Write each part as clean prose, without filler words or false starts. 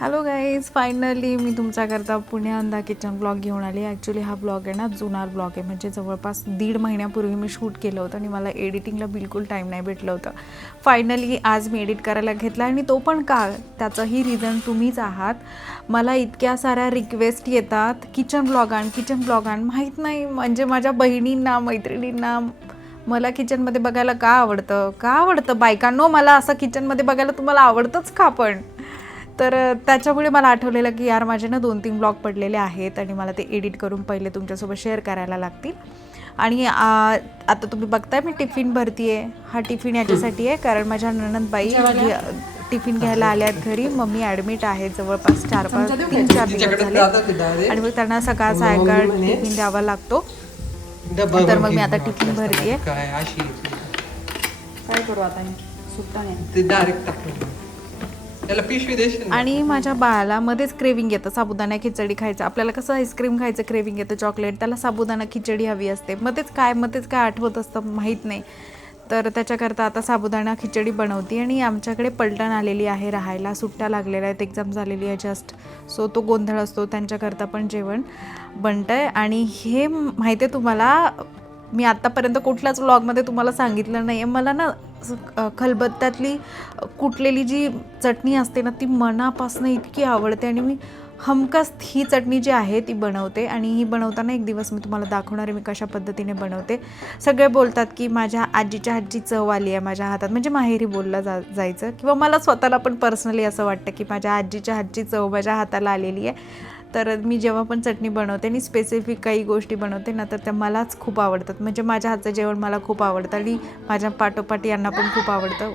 Hello guys, finally मी तुमच्याकरता पुण्यांदा kitchen blog घेऊन आली. Actually हा ब्लॉग आहे ना जुना ब्लॉग आहे, म्हणजे जवळपास 1.5 महिन्यापूर्वी मी शूट केलं होतं आणि मला एडिटिंगला बिलकुल टाईम नाही भेटलं होतं. फायनली आज मी एडिट करायला घेतला आणि तो पण का, त्याचंही रिझन तुम्हीच आहात. मला इतक्या साऱ्या रिक्वेस्ट येतात किचन ब्लॉग आण माहीत नाही, म्हणजे माझ्या बहिणींना मैत्रिणींना मला किचनमध्ये बघायला का आवडतं बायकांनो, मला असं किचनमध्ये बघायला तुम्हाला आवडतंच का पण. तर त्याच्यामुळे मला आठवलेलं की यार माझे ना 2-3 ब्लॉग पडलेले आहेत आणि मला ते एडिट करून पहिले तुमच्यासोबत शेअर करायला लागतील. आणि आता तुम्ही बघताय मी टिफिन भरती आहे. हा टिफिन याच्यासाठी आहे कारण माझ्या नणंदबाई टिफिन घ्यायला आल्या आहेत घरी. मम्मी ॲडमिट आहे जवळपास 3-4 दिवस झाले आणि मग त्यांना सकाळ सायंकाळ टिफिन द्यावा लागतो. तर मग मी आता टिफिन भरती आहे. काय करू आता, सुट्टा नाही ते डायरेक्ट आणि माझ्या बाळाला मध्येच क्रेविंग येतं साबुदाणा खिचडी खायचं. आपल्याला कसं आईस्क्रीम खायचं क्रेविंग येतं, चॉकलेट, त्याला साबुदाणा खिचडी हवी असते. मध्येच काय आठवत असतं माहीत नाही. तर त्याच्याकरता आता साबुदाणा खिचडी बनवते. आणि आमच्याकडे पलटण आलेली आहे राहायला, सुट्ट्या लागलेल्या आहेत, एक्झाम झालेली आहे जस्ट. सो तो गोंधळ असतो, त्यांच्याकरता पण जेवण बनतं आहे. आणि हे माहिती आहे तुम्हाला, मी आत्तापर्यंत कुठल्याच व्लॉगमध्ये तुम्हाला सांगितलं नाही आहे, मला ना खलबत्त्यातली कुटलेली जी चटणी असते ना ती मनापासून इतकी आवडते आणि मी हमखास ही चटणी जी आहे ती बनवते. आणि ही बनवताना एक दिवस मी तुम्हाला दाखवणार आहे मी कशा पद्धतीने बनवते. सगळे बोलतात की माझ्या आजीच्या हातची चव आली आहे माझ्या हातात, म्हणजे माहेरी बोललं जायचं, किंवा मला स्वतःला पण पर्सनली असं वाटतं की माझ्या आजीच्या हातची चव माझ्या हाताला आलेली आहे. तर मी जेव्हा पण चटणी बनवते आणि स्पेसिफिक काही गोष्टी बनवते ना तर त्या मलाच खूप आवडतात, म्हणजे माझ्या हातचं जेवण मला खूप आवडतं आणि माझ्या पाठोपाठ यांना पण खूप आवडतं.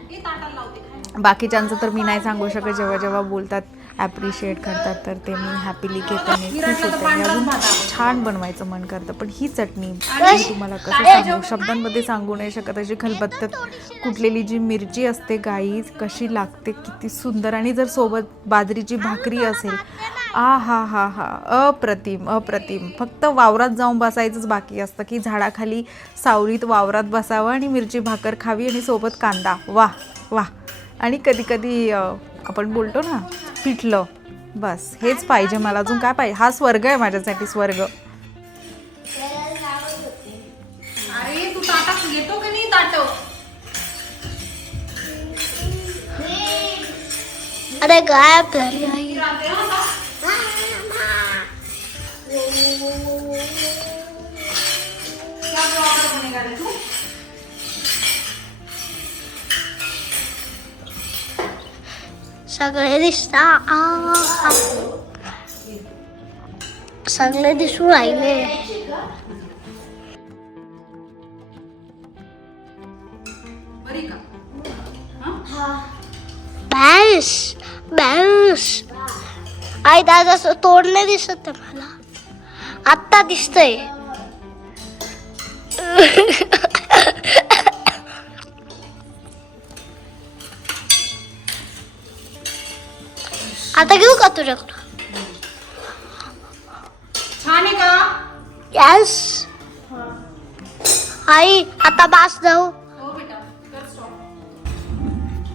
बाकीच्यांचं तर मी नाही सांगू शकत, जेव्हा बोलतात ॲप्रिशिएट करतात तर ते मी हॅपीली घेते आणि खुश होते आणि अजून छान बनवायचं मन करतं. पण ही चटणी मी तुम्हाला कसं सांगू, शब्दांमध्ये सांगू नाही शकत. अशी खलबत्त्यात कुटलेली जी मिरची असते गाईज, कशी लागते, किती सुंदर. आणि जर सोबत बाजरीची भाकरी असेल, हा अप्रतिम. फक्त वावरात जाऊन बसायचंच बाकी असतं की झाडाखाली सावलीत वावरात बसावं आणि मिरची भाकर खावी आणि सोबत कांदा. वाह. आणि कधी आपण बोलतो ना पिठलं, बस हेच पाहिजे मला. अजून काय पाहिजे, हा स्वर्ग आहे माझ्यासाठी, स्वर्ग. अरे तू ताटात येतो की नाही ताट? अरे गायब झाली आई. सगळे दिसता, सगळे दिसू राहिले. बरी का? बॅस आई दादाचं तोंड नाही दिसत आहे मला, आत्ता दिसतंय. आता घेऊ का तुझ्याकडं? छान आहे का? यस आई, आता बास जाऊ. हो बेटा, कर stop.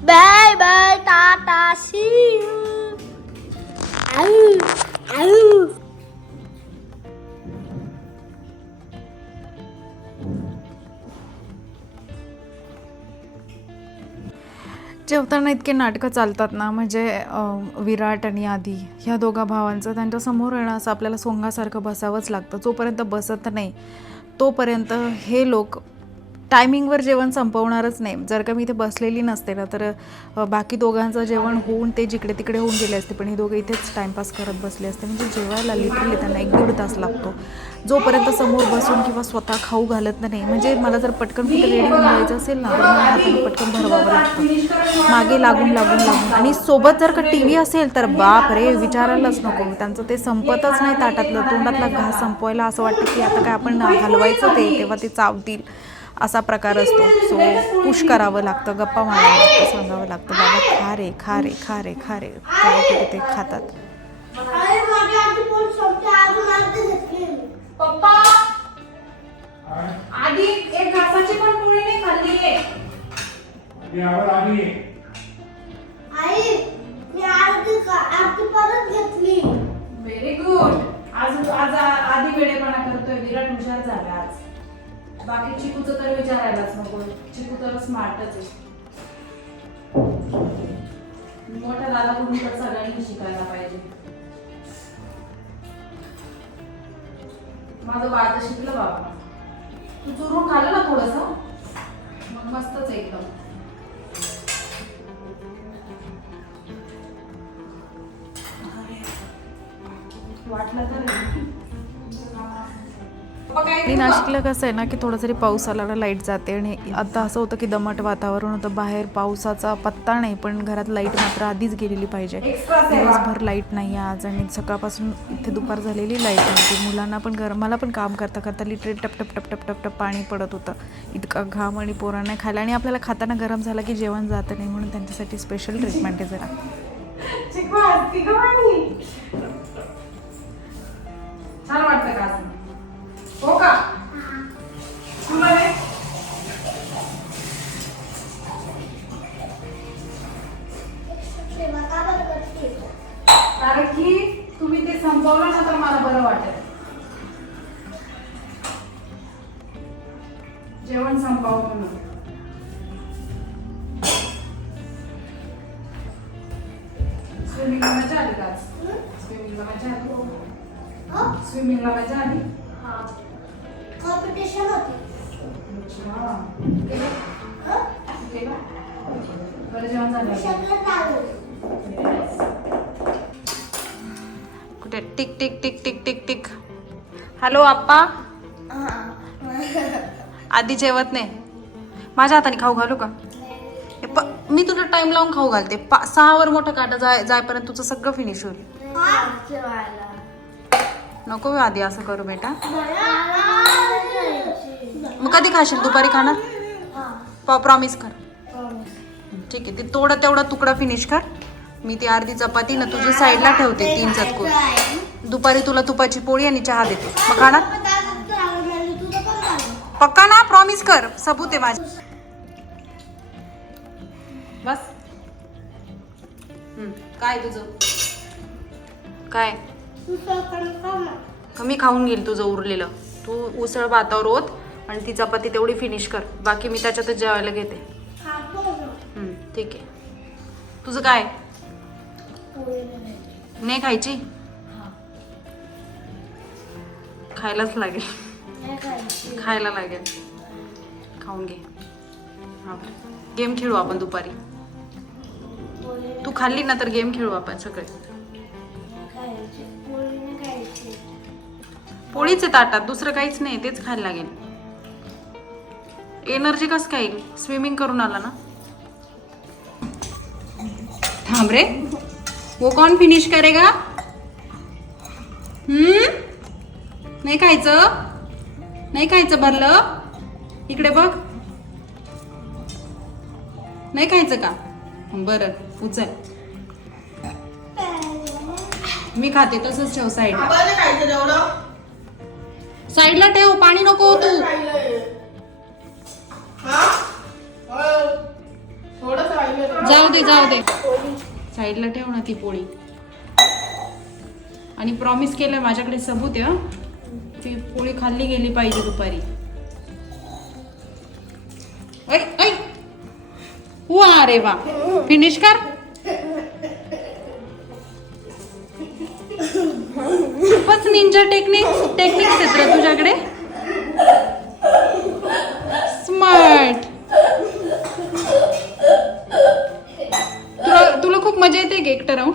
Bye bye, ta ta, see you. जेवताना इतके नाटकं चालतात ना, म्हणजे विराट आणि आदी ह्या दोघा भावांचं, त्यांच्यासमोर येणं असं आपल्याला सोंगासारखं बसावंच लागतं. जोपर्यंत बसत नाही तोपर्यंत हे लोक टायमिंगवर जेवण संपवणारच नाही. जर का मी इथे बसलेली नसते ना तर बाकी दोघांचं जेवण होऊन ते जिकडे तिकडे होऊन गेले असते, पण हे दोघं इथेच टाईमपास करत बसले असते. म्हणजे जेवायला लिटरली त्यांना 1-1.5 तास लागतो, जोपर्यंत समोर बसून किंवा स्वतः खाऊ घालत नाही. म्हणजे मला जर पटकन कुठे रेडी होऊन जायचं असेल ना तर मला हाताने पटकन भरवावं लागतं, मागे लागून. आणि सोबत जर का TV असेल तर बाप रे, विचारायलाच नको. त्यांचं ते संपतच नाही ताटातलं, तोंडातला घास संपवायला असं वाटतं की आता काय आपण हलवायचं ते, तेव्हा ते चावतील, असा प्रकार असतो. सो पुश करावं लागतं, गप्पा मारावं लागतं, सांगावं लागतं बाबा खा रे तेव्हा कुठे ते खातात. पप्पा, आधी एक घासाची पण पोळी नाही खाल्ली आहे. आई, मी आरती बाकी चिकूचं तर विचारायलाच नको, चिकू तर स्मार्टच आहे. मोठ्या दादाकडून तर सगळ्यांनी शिकायला पाहिजे. माझं बाळ तर शिकलं बाबा. तू चुरून खाल्लं ना थोडस, मग मस्तच एकदम. वाटलं तर आणि नाशिकला कसं आहे ना की थोडा जरी पाऊस आला ना लाईट जाते. आणि आता असं होतं की दमट वातावरण होतं, बाहेर पावसाचा पत्ता नाही, पण घरात लाईट मात्र आधीच गेलेली पाहिजे. दिवसभर लाईट नाही आज, आणि सकाळपासून इथे दुपार झालेली लाईट नव्हती. मुलांना पण मला पण काम करता करता लिटरली टप टप टप टप टप टप पाणी पडत होतं. इतका घाम, आणि पोरांना खायला, आणि आपल्याला खाताना गरम झाला की जेवण जातं नाही, म्हणून त्यांच्यासाठी स्पेशल ट्रीटमेंट आहे जरा. छान वाटतं का? हो का? तुला रे? कारण की तुम्ही ते संपवलं ना तर मला बरं वाटेल. जेवण संपवलं म्हणून. स्विमिंगला मजा आली का? स्विमिंगला मजा आली? स्विमिंगला मजा आली? कॉम्पिटिशन होती. अच्छा. केलं? बरं जेवण झालं? कुठे tick tick tick tick tick tick. Hello आप्पा. आधी जेवत नाही. माझ्या हाताने खाऊ घालू का? मी तुला टाइम लावून खाऊ घालते. 6 वर मोठा काटा जायपर्यंत तुझं सगळं फिनिश होईल. नको आधी असं करू बेटा. मग कधी खाशील? दुपारी खाणार? प्रॉमिस कर. ठीक आहे. ते तेवढा तुकडा फिनिश कर. मी ती अर्धी चपाती ना तुझी साईडला ठेवते 3 चतकोर. दुपारी तुला तुपाची पोळी आणि चहा देते. मग खाणार? पक्का ना? प्रॉमिस कर. सबूत आहे माझं. बस. काय तुझं काय? मी खाऊन घेईल तुझं उरलेलं. तू उसळ भातावर होत आणि ती चपाती तेवढी फिनिश कर. बाकी मी त्याच्यातच जेवायला घेते. ठीक आहे. तुझं काय? नाही खायची? खायलाच लागेल. खायला लागेल. खाऊन घे. गेम खेळू आपण दुपारी. तू खाल्ली ना तर गेम खेळू आपण सगळे. पोळीच आहे ताटात, दुसरं काहीच नाही. तेच खायला लागेल. एनर्जी कसं काय येईल? स्विमिंग करून आला ना. थांब रे. वो कौन फिनिश करेगा? नाही खायचं? नाही खायचं भरलं? इकडे बघ. नाही खायचं का? बरं उचल. मी खाते तसंच ठेव साईडला. साईडला ठेव. पाणी नको तू. जाऊ दे साईडला ठेव ना ती पोळी. आणि प्रॉमिस केलं माझ्याकडे सबूत आहे. ती पोळी खाल्ली गेली पाहिजे दुपारी. ऐ अरे वा. फिनिश कर. खूपच निंजा टेक्निक्स आहेत रे तुझ्याकडे. स्मार्ट. तुला खूप मजा येते की एकटं राहून?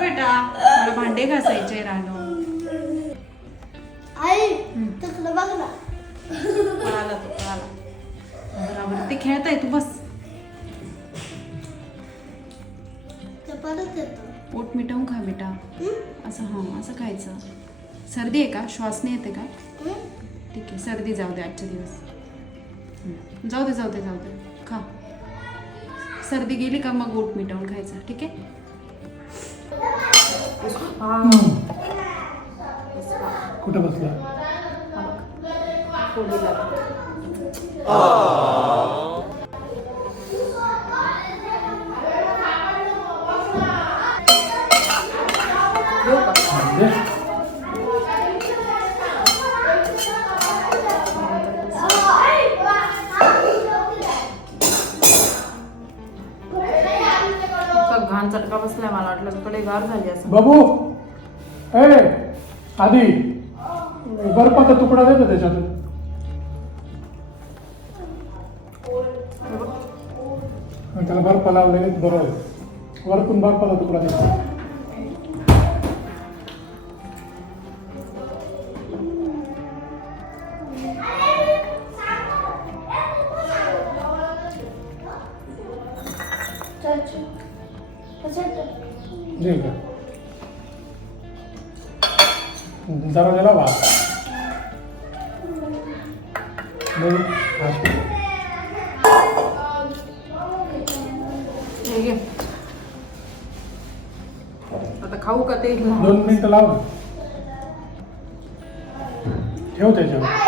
बेटा मला भांडे घासायचे रानो. ते खेळताय तू. बस. पोट मिटवून खा बेटा. असं असं खायचं. सर्दी आहे का? श्वास नाही येते का? ठीक आहे. सर्दी जाऊ दे आजचे दिवस. जाऊ दे खा. सर्दी गेली का मग पोट मिटवून खायचं. ठीक आहे. कुठं बसला? फोडीला. देऊ का? इतका घाण चटका बसलाय, मला वाटलं तुकडे गार झाली असं. बाबू ए आधी बर्फाचा तुकडा देतो त्याच्यातून. त्याला बर्फ लावलेले बरोबर आहे. वरतून बर्फाचा तुकडा देतो. दे का जरा त्याला भात हे घे. आता खाऊ का ते? 2 मिनिटं लाव ना. ठेव त्याच्यावर.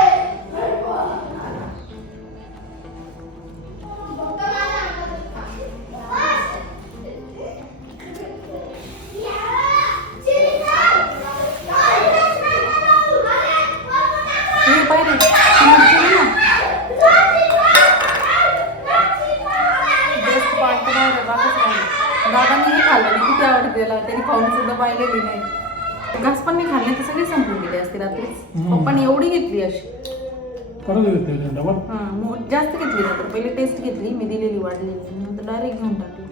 हे पाहिजे बेस्ट पार्ट तर नाही रे, बाकीच नाही. दादाने हे खाल्लं नाही, किती आवडत त्याला, त्यांनी खाऊन सुद्धा पाहिलेली नाही. घास पण नाही खाल्ले, ते सगळी संपून गेली असते रात्रीच. पप्पाने एवढी घेतली अशी. परत घेतले डबल. जास्त घेतली ना, तर पहिले टेस्ट घेतली, मी दिलेली वाढलेली, नंतर डायरेक्ट घेऊन टाकली.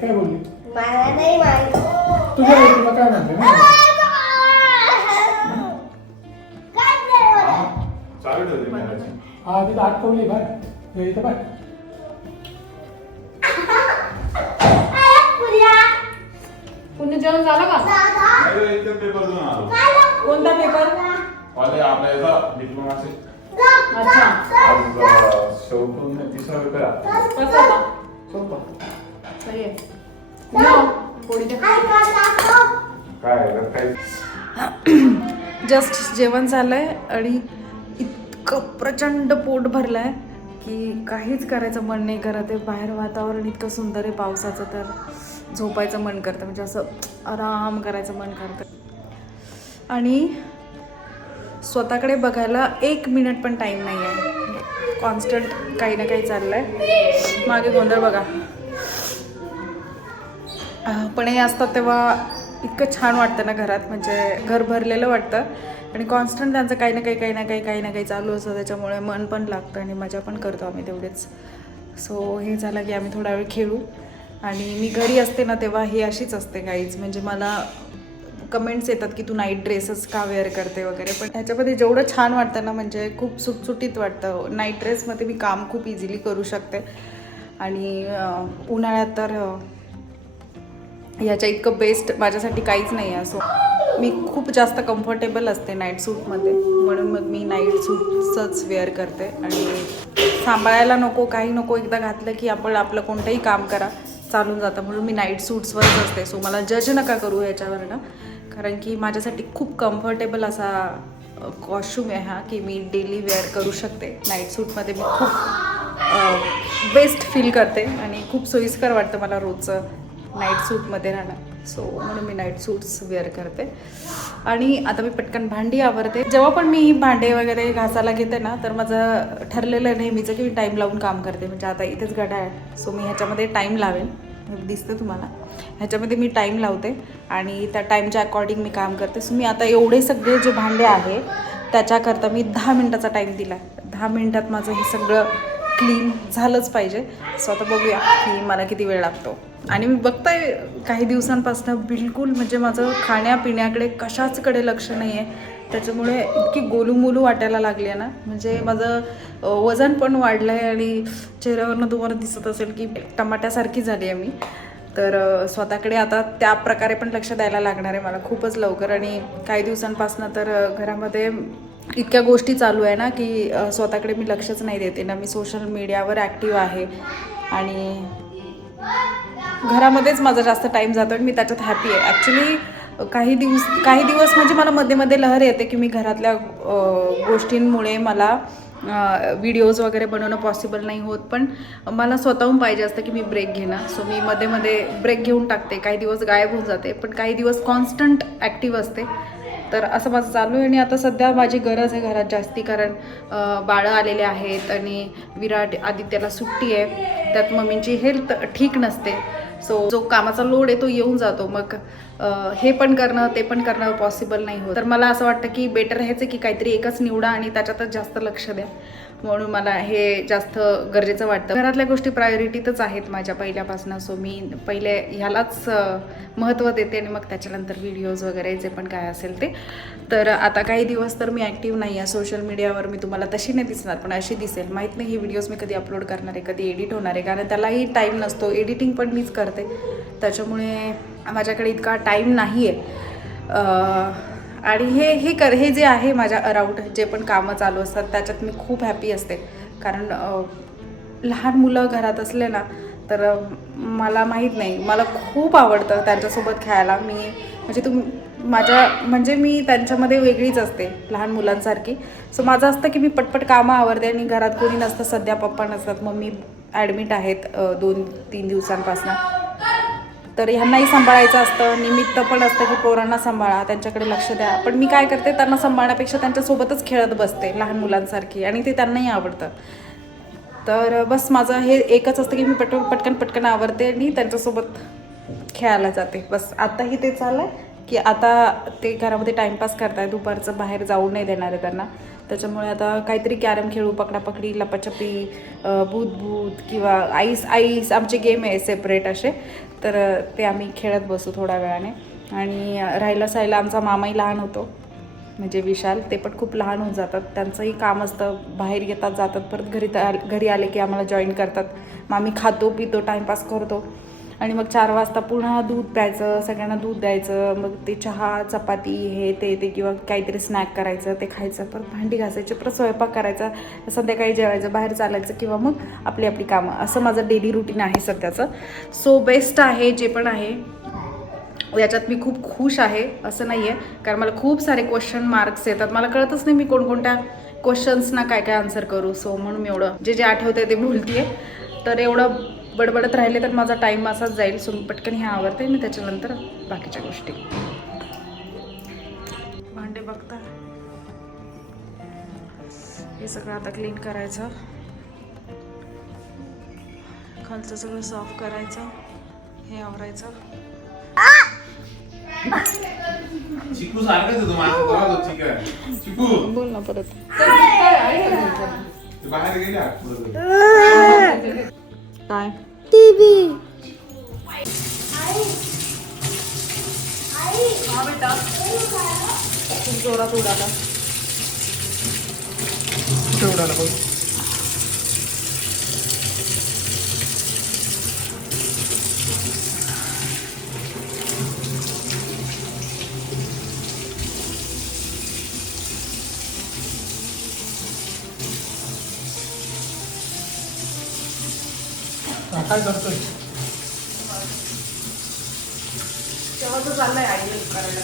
काय बोलली मला नाही माहिती. तुझ्या तुला काय म्हणते ना? चालू ठेवते मॅडम. हा तिथं अटकवली बाय. हे इथं बाय. पुन्हा जेवण झालं का? एकदम पेपर देऊन आलो. कोणता पेपर? वाले आपल्या याचा डिप्लोमाचे अच्छा, आज शेवटून 3रा पेपर आहे. कसा होता? सोपा. सही आहे. या, पोळी द्या. काय जस्ट जेवण झालंय आणि इतकं प्रचंड पोट भरलंय की काहीच करायचं मन नाही करत आहे. बाहेर वातावरण इतकं सुंदर आहे पावसाचं, तर झोपायचं मन करतं, म्हणजे असं आराम करायचं मन करतं. आणि स्वतःकडे बघायला 1 मिनिट पण टाईम नाही आहे. कॉन्स्टंट काही ना काही चाललं आहे. मागे गोंधळ बघा. पण हे असतात तेव्हा इतकं छान वाटतं ना घरात, म्हणजे घर भरलेलं वाटतं. आणि कॉन्स्टंट त्यांचं काही ना काही चालू असतं, त्याच्यामुळे मन पण लागतं आणि मजा पण करतो आम्ही तेवढेच. सो हे झालं की आम्ही थोडा वेळ खेळू. आणि मी घरी असते ना तेव्हा ही अशीच असते गाईज, म्हणजे मला कमेंट्स येतात की तू नाईट ड्रेसच का वेअर करते वगैरे, पण ह्याच्यामध्ये जेवढं छान वाटतं ना, म्हणजे खूप सुटसुटीत वाटतं. नाईट ड्रेसमध्ये मी काम खूप इझिली करू शकते. आणि उन्हाळ्यात तर याच्या इतकं बेस्ट माझ्यासाठी काहीच नाही आहे. सो मी खूप जास्त कम्फर्टेबल असते नाईट सूटमध्ये, म्हणून मग मी नाईट सूटचंच वेअर करते. आणि सांभाळायला नको, काही नको, एकदा घातलं की आपण आपलं कोणतंही काम करा चालून जातं, म्हणून मी नाईट सूट्सवरच असते. सो मला जज नका करू ह्याच्यावरनं, कारण की माझ्यासाठी खूप कम्फर्टेबल असा कॉस्ट्यूम आहे हा, की मी डेली वेअर करू शकते. नाईट सूटमध्ये मी खूप बेस्ट फील करते आणि खूप सोयीस्कर वाटतं मला रोजचं नाईट सूटमध्ये राहणं. सो म्हणून मी नाईट सूट्स वेअर करते. आणि आता मी पटकन भांडी आवरते. जेव्हा पण मी भांडे वगैरे घासायला घेते ना, तर माझं ठरलेलं नेहमीचं की मी टाईम लावून काम करते. म्हणजे आता इथेच घड्याळ आहे, सो मी ह्याच्यामध्ये टाईम लावेल, दिसतं तुम्हाला, ह्याच्यामध्ये मी टाईम लावते आणि त्या टाईमच्या अकॉर्डिंग मी काम करते. सो मी आता एवढे सगळे जे भांडे आहे त्याच्याकरता मी 10 मिनटाचा टाईम दिला. 10 मिनटात माझं हे सगळं क्लीन झालंच पाहिजे. सो आता बघूया की मला किती वेळ लागतो. आणि मी बघताय काही दिवसांपासून बिलकुल म्हणजे माझं खाण्यापिण्याकडे कशाचकडे लक्ष नाही आहे. त्याच्यामुळे इतकी गोलूमोलू वाटायला लागली आहे ना, म्हणजे माझं वजन पण वाढलं आहे आणि चेहऱ्यावरनं तुम्हाला दिसत असेल की टमाट्यासारखी झाली आहे मी. तर स्वतःकडे आता त्या प्रकारे पण लक्ष द्यायला लागणार आहे मला खूपच लवकर. आणि काही दिवसांपासून तर घरामध्ये इतक्या गोष्टी चालू आहे ना की स्वतःकडे मी लक्षच नाही देते ना. मी सोशल मीडियावर ॲक्टिव्ह आहे आणि घरामध्येच माझा जास्त टाईम जातो आणि मी त्याच्यात हॅपी आहे. ॲक्च्युली काही दिवस म्हणजे मला मध्ये मध्ये लहर येते की मी घरातल्या गोष्टींमुळे मला व्हिडिओज वगैरे बनवणं पॉसिबल नाही होत, पण मला स्वतःहून पाहिजे असतं की मी ब्रेक घेणं. सो मी मध्ये मध्ये ब्रेक घेऊन टाकते, काही दिवस गायब होऊन जाते, पण काही दिवस कॉन्स्टंट ॲक्टिव्ह असते. तर असं माझं चालू आहे आणि आता सध्या माझी गरज आहे घरात जास्ती, कारण बाळं आलेले आहेत आणि विराट आदित्याला सुट्टी आहे, त्यात मम्मींची हेल्थ ठीक नसते. सो जो कामाचा लोड आहे तो येऊन जातो, मग हे पण करणं ते पण करणं पॉसिबल नाही होत. तर मला असं वाटतं की बेटर ह्याचं की काहीतरी एकच निवडा आणि त्याच्यातच जास्त लक्ष द्या, म्हणून मला हे जास्त गरजेचं वाटतं. घरातल्या गोष्टी प्रायोरिटीतच आहेत माझ्या पहिल्यापासून. सो मी पहिले ह्यालाच महत्त्व देते आणि मग त्याच्यानंतर व्हिडिओज वगैरे जे पण काय असेल ते. तर आता काही दिवस तर मी ॲक्टिव्ह नाही आहे सोशल मीडियावर. मी तुम्हाला तशी नाही दिसणार, पण अशी दिसेल. माहीत नाही ही व्हिडिओज मी कधी अपलोड करणार आहे, कधी एडिट होणार आहे, कारण त्यालाही टाईम नसतो. एडिटिंग पण मीच करते, त्याच्यामुळे माझ्याकडे इतका टाईम नाही आहे. आणि हे जे आहे माझ्या अराउंड जे पण कामं चालू असतात त्याच्यात मी खूप हॅपी असते, कारण लहान मुलं घरात असले ना तर मला माहीत नाही, मला खूप आवडतं त्यांच्यासोबत खेळायला. मी त्यांच्यामध्ये वेगळीच असते लहान मुलांसारखी. सो माझं असतं की मी पटपट कामं आवरते आणि घरात कोणी नसतं. सध्या पप्पा नसतात, मम्मी ॲडमिट आहेत 2-3 दिवसांपासून. तर ह्यांनाही सांभाळायचं असतं, निमित्त पण असतं की पोरांना सांभाळा, त्यांच्याकडे लक्ष द्या. पण मी काय करते, त्यांना सांभाळण्यापेक्षा त्यांच्यासोबतच खेळत बसते लहान मुलांसारखी, आणि ते त्यांनाही आवडतं. तर बस माझं हे एकच असतं की मी पटकन आवरते आणि त्यांच्यासोबत खेळायला जाते. बस आत्ताही ते चाललं आहे की आता ते घरामध्ये टाईमपास करताय, दुपारचं बाहेर जाऊ नाही देणार आहे त्यांना. त्याच्यामुळे आता काहीतरी कॅरम खेळू, पकडापकडी, लपाछपी, भूत किंवा आईस आमचे गेम आहे सेपरेट असे. तर ते आम्ही खेळत बसू थोड्या वेळाने. आणि राहिला आमचा मामाही लहान होतो, म्हणजे विशाल, ते पण खूप लहान होऊन जातात. त्यांचंही काम असतं, बाहेर येतात जातात, परत घरी आले की आम्हाला जॉईन करतात. मग आम्ही खातो पितो टाईमपास करतो आणि मग 4 वाजता पुन्हा दूध प्यायचं, सगळ्यांना दूध द्यायचं, मग ते चहा चपाती हे ते किंवा काहीतरी स्नॅक करायचं, ते खायचं, परत भांडी घासायची, परत स्वयंपाक करायचा, संध्याकाळी जेवायचं, बाहेर चालायचं किंवा मग आपली कामं. असं माझं डेली रुटीन आहे सध्याचं. सो बेस्ट आहे जे पण आहे, याच्यात मी खूप खुश आहे. असं नाही आहे, कारण मला खूप सारे क्वेश्चन मार्क्स येतात, मला कळतच नाही मी कोणकोणत्या क्वेश्चन्सना काय आन्सर करू. सो म्हणून मी एवढं जे आठवते ते बोलते. तर एवढं बडबडत राहिले तर माझा टाईम असाच जाईल. सो पटकन हे आवडते आणि त्याच्यानंतर बाकीच्या गोष्टी. भांडे बघता, हे सगळं आता क्लीन करायचं, खालचं सगळं साफ करायचं, हे आवरायचं. चिकू सारखंच होतो माझं, चिकू बोल ना परत. ते बाहेर गेल्या काय टीव्ही. हा बेटा, खूप जोरात उडाला. कुठे उडाला बघ. काय करतोय? तेव्हाच चाललंय आई हेल्प करायला.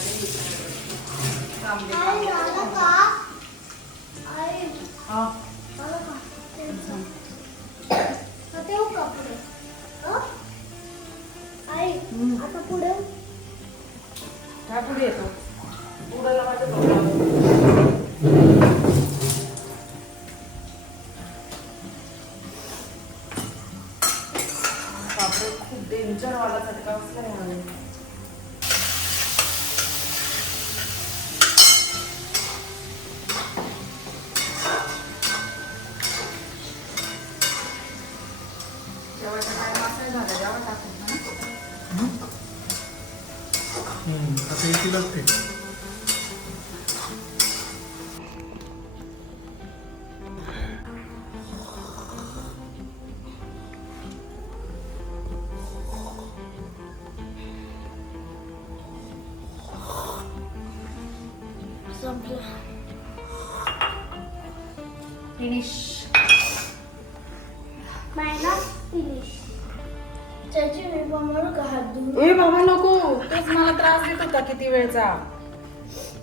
आता पुढे काय पुढे येतो उडाला माझ्या डोक्यावर. बापरे, खूप डेंजर वाला झटका बसला यावेळी. जेवायचा टाइम असाय झाला, जेव्हा टाकून ना. आता येतीलच ते. फिनिश. Minus finish. चाची मी पण म्हणू का हात धुवून? ए बाबा नको, तोच मला त्रास देत होता किती वेळचा.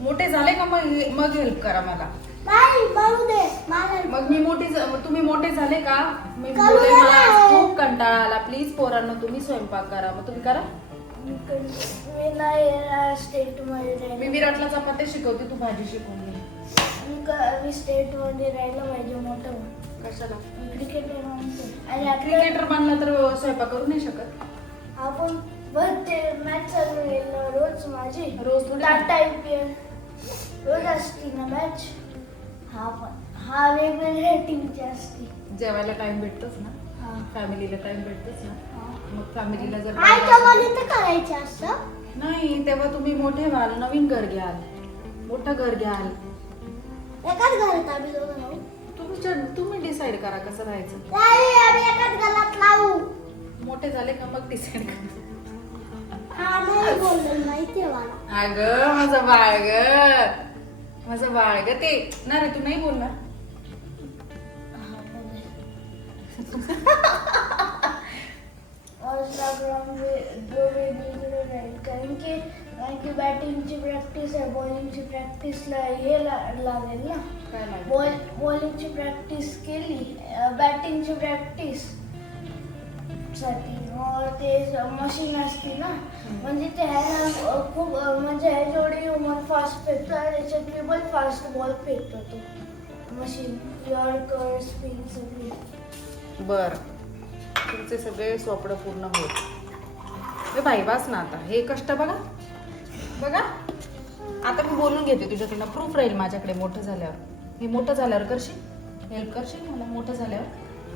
मोठे झाले का मग हेल्प करा मला. नाही मारू दे मला. मग तुम्ही मोठे झाले का? मी करू बोलले दे मला ना. आज खूप कंटाळा आला, प्लीज पोरांनो तुम्ही स्वयंपाक करा. मग तुम्ही करा. मी नाही येणार स्टेट मध्ये मी राहायला. विराटला चपात्या शिकवते, तू भाजी शिकवून घे. मी स्टेट मध्ये राहायला पाहिजे मोठं होऊन. कशाला? क्रिकेटर म्हणते. आणि आता क्रिकेटर बनला तर स्वयंपाक करू नाही शकत. आपण बघ ते मॅच चालू आहे रोज माझी. रोज थोडी. टाटा IPL रोज असते ना मॅच. हा वेगवेगळ्या टीमची असते. जेवायला टाइम भेटतोच ना, हा. फॅमिलीला टाइम भेटतोच ना. मग फॅमिलीला जर आयच्या मध्ये तर करायचं असतं. नाही, तेव्हा तुम्ही मोठे व्हाल, नवीन घर घ्याल, मोठं घर घ्याल. एकाच घरात आम्ही दोघं राहू. तुम्ही डिसाईड करा कसं राहायचं. नाही आम्ही एकाच घरात राहू. मोठे झाले का मग डिसाईड करा. हा नाही बोललं माहितीये मला. अगं माझं बाळ ग ते. नाही रे, तू नाही बोलणार. कारण की बॅटिंगची प्रॅक्टिस आहे, बॉलिंगची प्रॅक्टिसला हे लागेल ना. काय लागेल? बॉलिंगची प्रॅक्टिस केली, बॅटिंगची प्रॅक्टिस साठी ते मशीन असते ना. म्हणजे ते आहे ना खूप म्हणजे आहे जेवढी ह्युमन फास्ट फेकतो आणि त्याच्यात ट्रिपल फास्ट बॉल फेकतो तो मशीन. यॉर्कर स्पिन सगळी. बर, तुमचे सगळे स्वप्न पूर्ण होत. हे बाई वाच ना आता. हे कष्ट बघा बघा. आता मी बोलून घेते तुझ्याकडनं, प्रूफ राहील माझ्याकडे मोठं झाल्यावर. हे मोठं झाल्यावर करशील, हेल्प करशील मला मोठं झाल्यावर?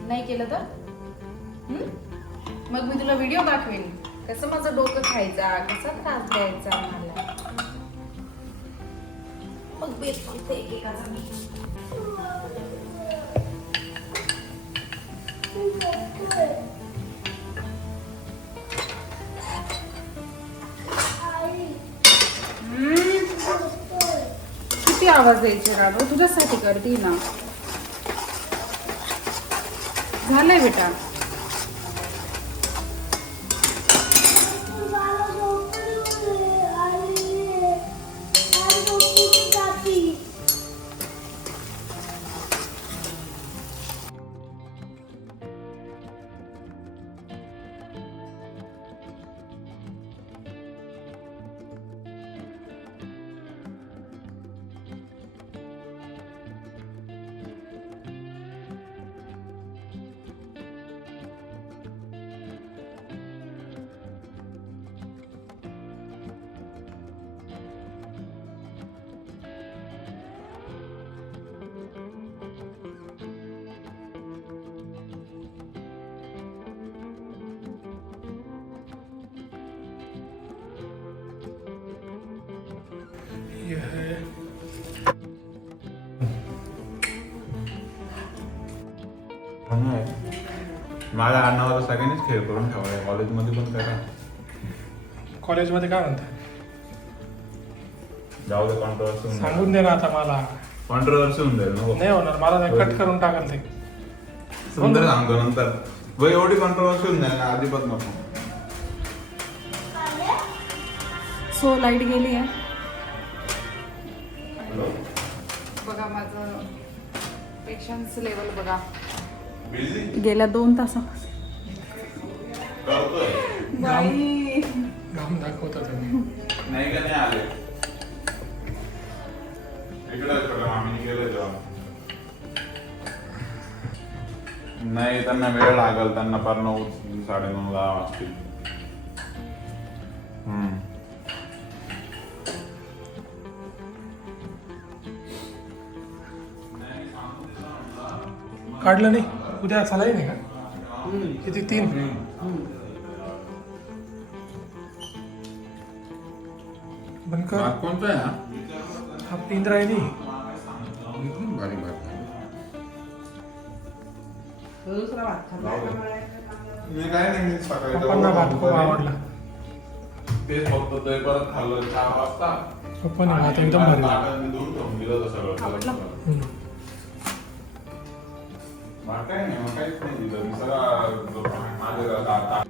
नाही केलं तर मग मी तुला व्हिडिओ दाखवेन कसं माझं डोकं खायचा, कसा त्रास द्यायचा मला. मग बेत फक्त एकेकाचा मी. किती आवाज द्यायचे राघव, तुझ्यासाठी करते ना. झालंय बेटा. ये है माझ्या आडनावाला सगळ्यांनीच खेळ करून ठेवलाय. कॉलेजमध्ये पण करा. कॉलेजमध्ये काय म्हणतात? जाऊ दे, कॉन्ट्रोवर्सी सांगून दे ना आता मला. कॉन्ट्रोवर्सी होऊन जाईल नको. नाही होणार, मला कट करून टाकाल ते. सुंदर सांगतो नंतर. भाई एवढी कॉन्ट्रोवर्सी होऊन जाईल ना, अजिबात नको. सो लाईट गेली आहे बघा. माझं पेशन्स लेवल बघा. गेल्या 2 तासापासून बाई घाम दाखवता तुम्ही. नाही का नाही आले इकडे मामीने गेलं जेव्हा. नाही, त्यांना वेळ लागल. त्यांना पार 9, 9:30 वाजतील. काढलं नाही? उद्या सलाई नाही का? किती? 3. बनकर कोणतं आहे हा? आपली इंद्रायणी. बारीक बारीक. मी काय नाही, मी सकाळी पप्पांना भात खूप आवडला. तेच फक्त ते परत खाल्लं 4 वाजता. पप्पांनी भात एकदम भारी. ताटात मी धुवून ठेवून दिलं होतं सगळं. हम्म. काय नाही, मग काहीच नाही दिलं. मी सगळं माझं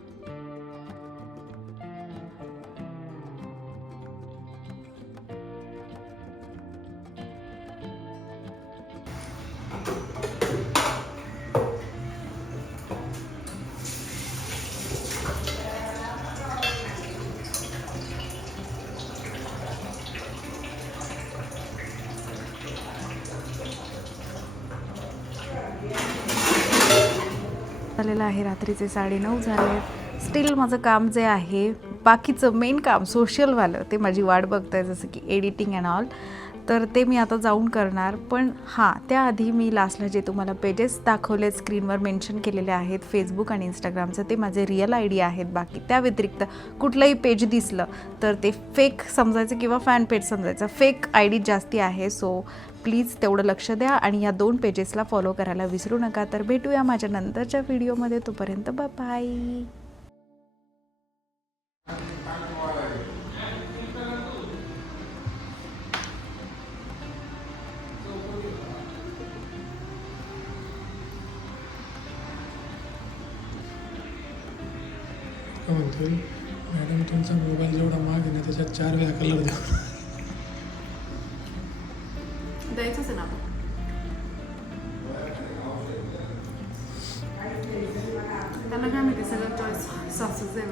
आलेलं आहे रात्रीचे 9:30 झाले. स्टील माझं काम जे आहे बाकीचं मेन काम सोशलवालं ते माझी वाट बघत आहे, जसं की एडिटिंग अँड ऑल. तर ते मी आता जाऊन करणार. पण हां, त्याआधी मी लास्टला जे तुम्हाला पेजेस दाखवले स्क्रीनवर मेन्शन केलेले आहेत फेसबुक आणि इंस्टाग्रामचं, ते माझे रिअल आय डी आहेत. बाकी त्या व्यतिरिक्त कुठलंही पेज दिसलं तर ते फेक समजायचं किंवा फॅन पेज समजायचं. फेक आय डी जास्ती आहे, सो प्लीज तेवढं लक्ष द्या आणि या 2 पेजेसला फॉलो करायला विसरू नका. तर भेटूया माझ्या नंतरच्या व्हिडिओमध्ये. तोपर्यंत बाय. काय म्हणतोय मॅडम, तुमचा मोबाईल जेवढा महाग आहे ना त्याच्यात 4 वेळा कलर द्या. द्यायचंच आहे ना. त्यांना काय माहिती, सगळं चॉईस सासूच आहे.